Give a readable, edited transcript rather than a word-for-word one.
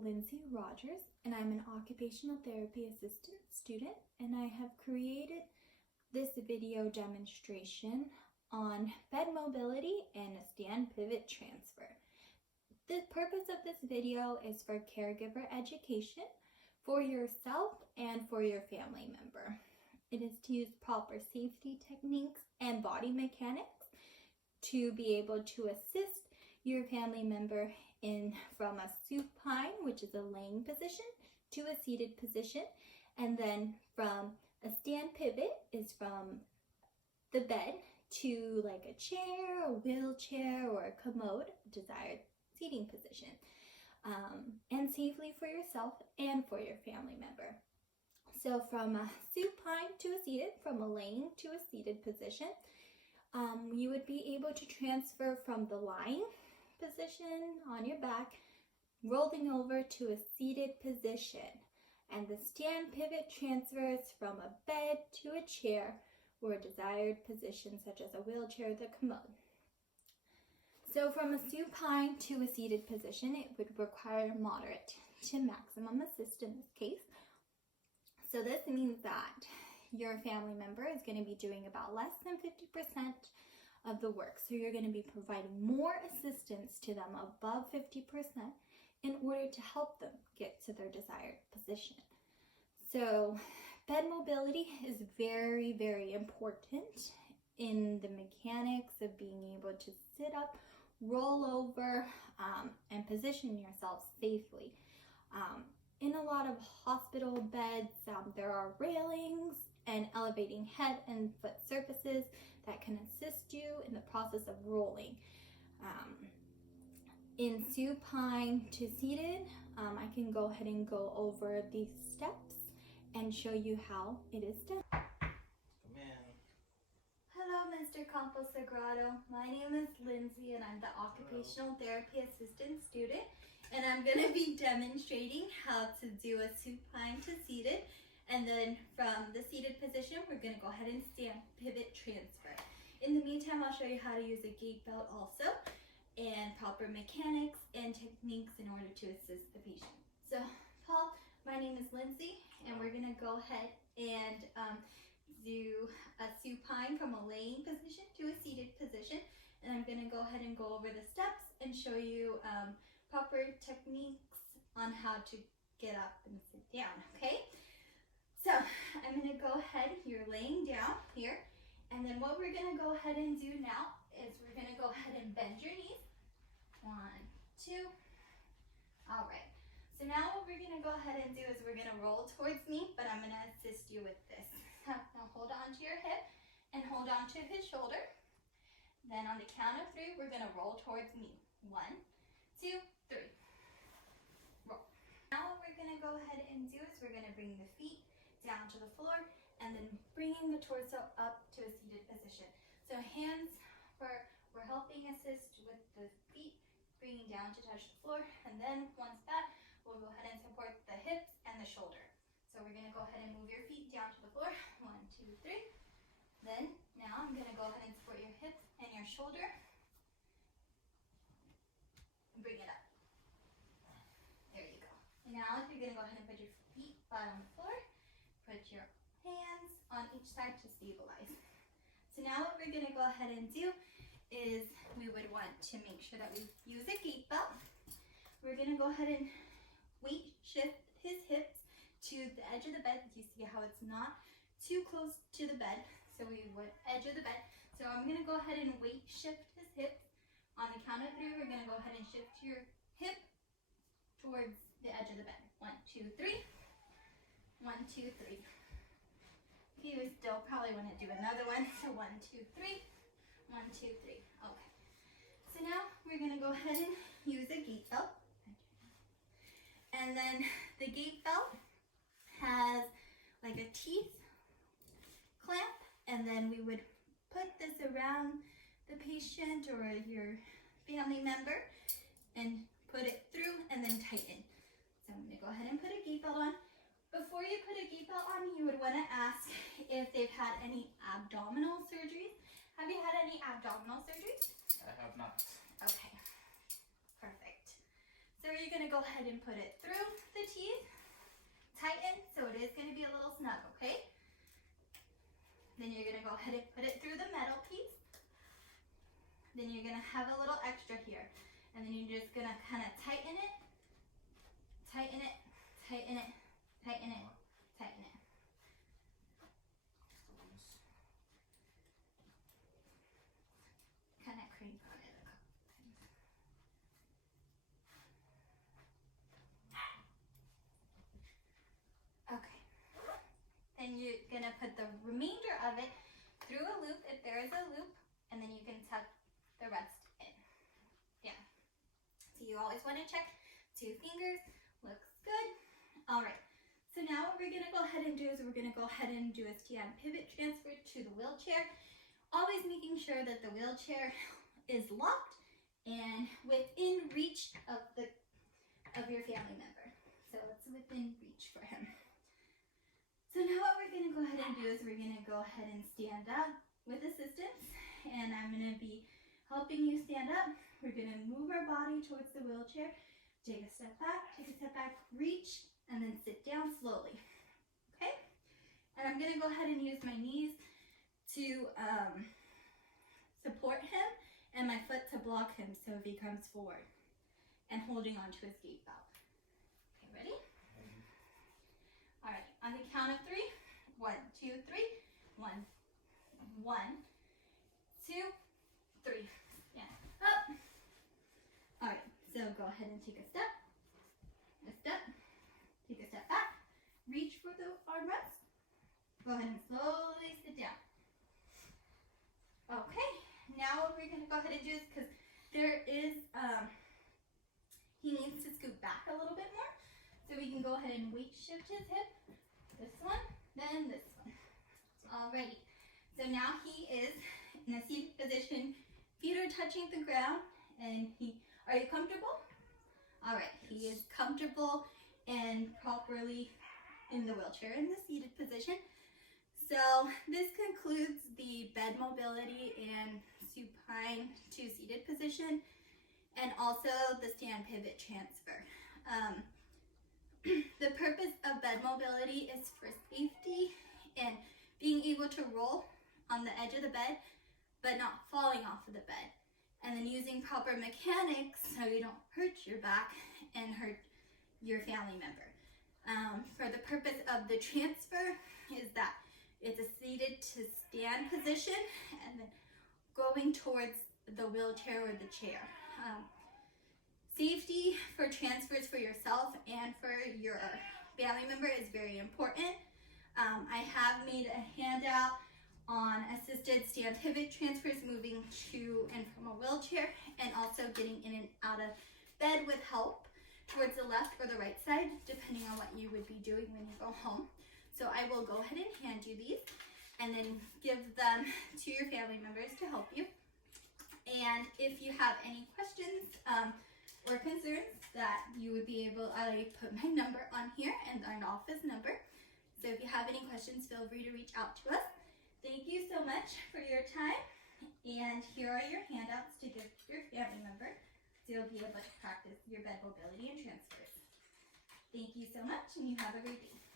Lindsay Rogers, and I'm an occupational therapy assistant student, and I have created this video demonstration on bed mobility and a stand pivot transfer. The purpose of this video is for caregiver education for yourself and for your family member. It is to use proper safety techniques and body mechanics to be able to assist your family member from a supine, which is a laying position, to a seated position, and then from a stand pivot is from the bed to like a chair, a wheelchair, or a commode, desired seating position, and safely for yourself and for your family member. So from a supine to a seated, from a laying to a seated position, you would be able to transfer from the lying position on your back, rolling over to a seated position. And the stand pivot transfers from a bed to a chair or a desired position such as a wheelchair or the commode. So from a supine to a seated position, it would require moderate to maximum assist in this case. So this means that your family member is going to be doing about less than 50% of the work. So you're going to be providing more assistance to them above 50% in order to help them get to their desired position. So bed mobility is very, very important in the mechanics of being able to sit up, roll over, and position yourself safely. In a lot of hospital beds, there are railings and elevating head and foot surfaces that can assist you in the process of rolling. In supine to seated, I can go ahead and go over these steps and show you how it is done. Come in. Hello, Mr. Camposagrado. My name is Lindsay, and I'm the occupational therapy assistant student, and I'm going to be demonstrating how to do a supine to seated. And then from the seated position, we're going to go ahead and stand pivot transfer. In the meantime, I'll show you how to use a gait belt also, and proper mechanics and techniques in order to assist the patient. So, Paul, my name is Lindsay, and we're going to go ahead and do a supine from a laying position to a seated position. And I'm going to go ahead and go over the steps and show you proper techniques on how to get up and sit down, okay? So I'm going to go ahead, you're laying down here, and then what we're going to go ahead and do now is we're going to go ahead and bend your knees. 1, 2, all right. So now what we're going to go ahead and do is we're going to roll towards me, but I'm going to assist you with this. So now hold on to your hip and hold on to his shoulder. Then on the count of 3, we're going to roll towards me. 1, 2, 3. Roll. Now what we're going to go ahead and do is we're going to bring the feet down to the floor, and then bringing the torso up to a seated position. So hands we're helping assist with the feet, bringing down to touch the floor, and then once that, we'll go ahead and support the hips and the shoulder. So we're going to go ahead and move your feet down to the floor. 1, 2, 3. Then now I'm going to go ahead and support your hips and your shoulder. Bring it up. There you go. And now if you're going to go ahead and put your feet flat on the floor, put your hands on each side to stabilize. So now what we're going to go ahead and do is we would want to make sure that we use a gait belt. We're going to go ahead and weight shift his hips to the edge of the bed. You see how it's not too close to the bed. So we would edge of the bed. So I'm going to go ahead and weight shift his hips. On the count of 3, we're going to go ahead and shift your hip towards the edge of the bed. 1, 2, 3. 1, 2, 3. You still probably want to do another one. So 1, 2, 3. 1, 2, 3. Okay. So now we're going to go ahead and use a gait belt. And then the gait belt has like a teeth clamp, and then we would put this around the patient or your family member and put it through and then tighten. So I'm going to go ahead and put a gait belt on. Before you put a gait belt on, you would want to ask if they've had any abdominal surgeries. Have you had any abdominal surgeries? I have not. Okay, perfect. So are you you're going to go ahead and put it through the teeth, tighten, so it is going to be a little snug, okay? Then you're going to go ahead and put it through the metal piece. Then you're going to have a little extra here. And then you're just going to kind of tighten it, tighten it, tighten it, tighten it, tighten it. Kind of cream on it a couple times. Okay. Then you're going to put the remainder of it through a loop if there is a loop, and then you can tuck the rest in. Yeah. So you always want to check 2 fingers. Looks good. All right. So now what we're going to go ahead and do is we're going to go ahead and do a stand pivot transfer to the wheelchair. Always making sure that the wheelchair is locked and within reach of your family member. So it's within reach for him. So now what we're going to go ahead and do is we're going to go ahead and stand up with assistance, and I'm going to be helping you stand up. We're going to move our body towards the wheelchair, take a step back, reach, and then sit down slowly. Okay? And I'm going to go ahead and use my knees to support him and my foot to block him so if he comes forward, and holding on to his gait belt. Okay, ready? All right, on the count of 3, 1, 2, 3, 1, 1, 2, 3. Stand up. All right, so go ahead and take a step, take a step back, reach for the armrest. Go ahead and slowly sit down. Okay, now what we're going to go ahead and do is, because there is, he needs to scoot back a little bit more. So we can go ahead and weight shift his hip. This one, then this one. Alrighty. So now he is in a seated position. Feet are touching the ground. And are you comfortable? Alright, he is comfortable and properly in the wheelchair in the seated position. So this concludes the bed mobility and supine to seated position, and also the stand pivot transfer. The purpose of bed mobility is for safety and being able to roll on the edge of the bed but not falling off of the bed, and then using proper mechanics so you don't hurt your back and hurt your family member. For the purpose of the transfer is that it's a seated to stand position and then going towards the wheelchair or the chair. Safety for transfers for yourself and for your family member is very important. I have made a handout on assisted stand pivot transfers, moving to and from a wheelchair, and also getting in and out of bed with help towards the left or the right side, depending on what you would be doing when you go home. So I will go ahead and hand you these and then give them to your family members to help you. And if you have any questions or concerns that you would be able, I put my number on here and our office number. So if you have any questions, feel free to reach out to us. Thank you so much for your time. And here are your handouts to give to your family member so you'll be able to practice your bed mobility and transfers. Thank you so much, and you have a great day.